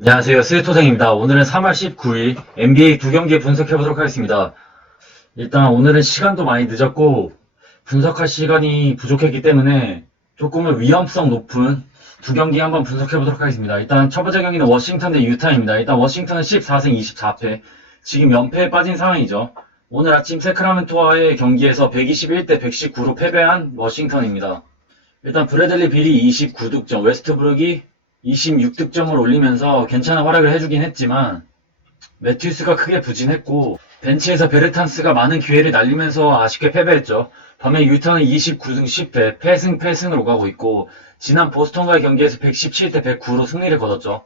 안녕하세요. 스토생입니다. 오늘은 3월 19일 NBA 두 경기 분석해보도록 하겠습니다. 일단 오늘은 시간도 많이 늦었고 분석할 시간이 부족했기 때문에 조금은 위험성 높은 두 경기 한번 분석해보도록 하겠습니다. 일단 첫 번째 경기는 워싱턴 대 유타입니다. 일단 워싱턴은 14승 24패. 지금 연패에 빠진 상황이죠. 오늘 아침 세크라멘토와의 경기에서 121대 119로 패배한 워싱턴입니다. 일단 브래들리 빌이 29득점, 웨스트브룩이 26득점을 올리면서 괜찮은 활약을 해주긴 했지만 매튜스가 크게 부진했고 벤치에서 베르탄스가 많은 기회를 날리면서 아쉽게 패배했죠. 반면 유타는 29승 10패, 패승 패승으로 가고 있고 지난 보스턴과의 경기에서 117대 109로 승리를 거뒀죠.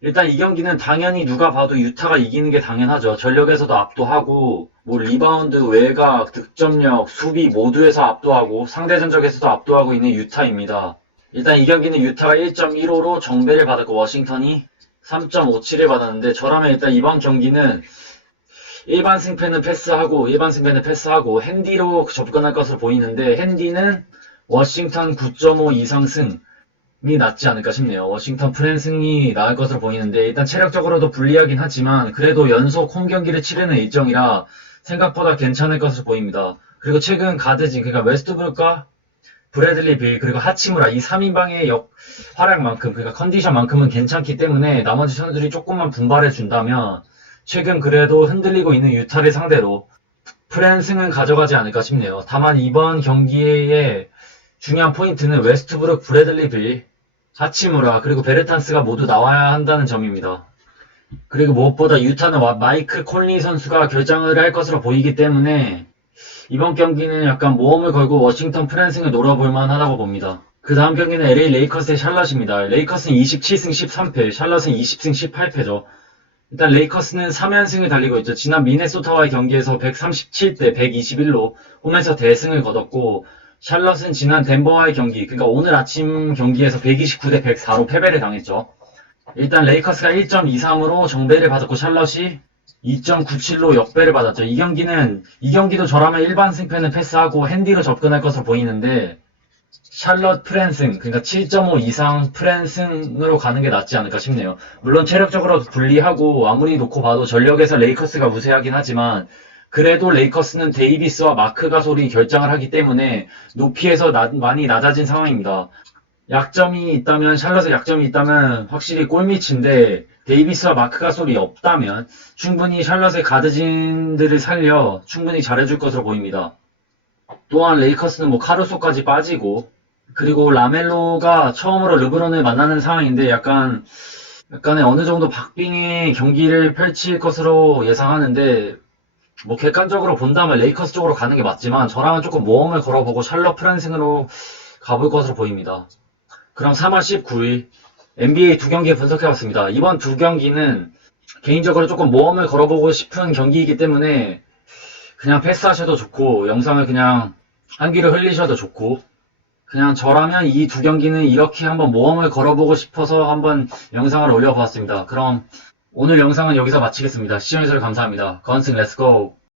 일단 이 경기는 당연히 누가 봐도 유타가 이기는 게 당연하죠. 전력에서도 압도하고 뭐 리바운드, 외곽, 득점력, 수비 모두에서 압도하고 상대 전적에서도 압도하고 있는 유타입니다. 일단 이 경기는 유타가 1.15로 정배를 받았고 워싱턴이 3.57을 받았는데 저라면 일단 이번 경기는 일반 승패는 패스하고 일반 승패는 패스하고 핸디로 접근할 것으로 보이는데 핸디는 워싱턴 9.5 이상 승이 낫지 않을까 싶네요. 워싱턴 프랜 승이 나을 것으로 보이는데 일단 체력적으로도 불리하긴 하지만 그래도 연속 홈 경기를 치르는 일정이라 생각보다 괜찮을 것으로 보입니다. 그리고 최근 가드진 그러니까 웨스트브룩과 브래들리 빌 그리고 하치무라 이 3인방의 역 활약만큼 그러니까 컨디션만큼은 괜찮기 때문에 나머지 선수들이 조금만 분발해 준다면 최근 그래도 흔들리고 있는 유타를 상대로 프랜승은 가져가지 않을까 싶네요. 다만 이번 경기의 중요한 포인트는 웨스트브룩, 브래들리 빌, 하치무라 그리고 베르탄스가 모두 나와야 한다는 점입니다. 그리고 무엇보다 유타는 와- 마이크 콜리 선수가 결장을 할 것으로 보이기 때문에 이번 경기는 약간 모험을 걸고 워싱턴 프랜승을 노려볼 만하다고 봅니다. 그 다음 경기는 LA 레이커스의 샬럿입니다. 레이커스는 27승 13패, 샬럿은 20승 18패죠. 일단 레이커스는 3연승을 달리고 있죠. 지난 미네소타와의 경기에서 137대 121로 홈에서 대승을 거뒀고 샬럿은 지난 덴버와의 경기, 그러니까 오늘 아침 경기에서 129대 104로 패배를 당했죠. 일단 레이커스가 1.23으로 정배를 받았고 샬럿이 2.97로 역배를 받았죠. 이 경기는 이 경기도 저라면 일반 승패는 패스하고 핸디로 접근할 것으로 보이는데 샬럿 프랜승 그러니까 7.5 이상 프랜승으로 가는 게 낫지 않을까 싶네요. 물론 체력적으로 불리하고 아무리 놓고 봐도 전력에서 레이커스가 우세하긴 하지만 그래도 레이커스는 데이비스와 마크 가솔이 결장을 하기 때문에 높이에서 나- 많이 낮아진 상황입니다. 약점이 있다면 샬럿의 약점이 있다면 확실히 골밑인데 데이비스와 마크 가솔이 없다면 충분히 샬럿의 가드진들을 살려 충분히 잘해줄 것으로 보입니다. 또한 레이커스는 뭐 카루소까지 빠지고 그리고 라멜로가 처음으로 르브론을 만나는 상황인데 약간 약간의 어느 정도 박빙의 경기를 펼칠 것으로 예상하는데 뭐 객관적으로 본다면 레이커스 쪽으로 가는 게 맞지만 저랑은 조금 모험을 걸어보고 샬럿 프랜승으로 가볼 것으로 보입니다. 그럼 3월 19일 NBA 두 경기 분석해봤습니다. 이번 두 경기는 개인적으로 조금 모험을 걸어보고 싶은 경기이기 때문에 그냥 패스하셔도 좋고 영상을 그냥 한 귀로 흘리셔도 좋고 그냥 저라면 이 두 경기는 이렇게 한번 모험을 걸어보고 싶어서 한번 영상을 올려보았습니다. 그럼 오늘 영상은 여기서 마치겠습니다. 시청해주셔서 감사합니다. 건승 렛츠고!